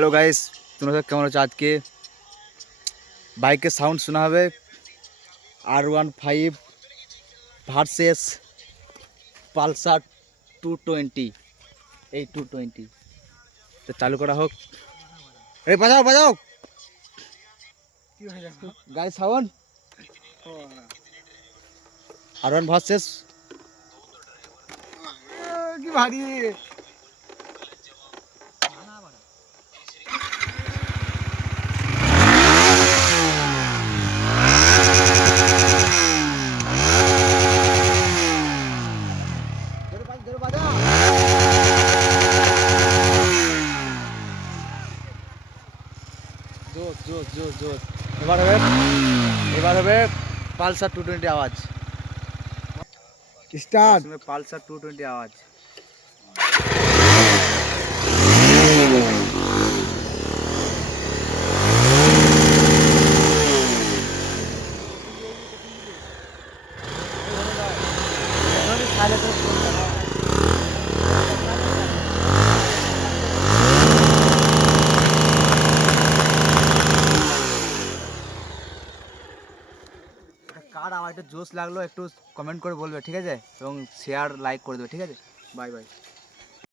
Hello guys, তোমরা সব কেমন আছো? আজকে বাইকের সাউন্ড শোনা হবে। R15 versus Pulsar 220। এই 220 তো চালু করা হোক। এই বাজাও বাজাও গাড়ি সাউন্ড। R1 ভার্সেস কি ভারী। জোস জোস জোস জোস। এবার হবে পালসার 220 আওয়াজ। स्टार्ट। पालसर 220 आवाज। কার আওয়াজটা জোশ লাগলো একটু কমেন্ট করে বলবে, ঠিক আছে? এবং শেয়ার লাইক করে দেবে, ঠিক আছে? Bye bye.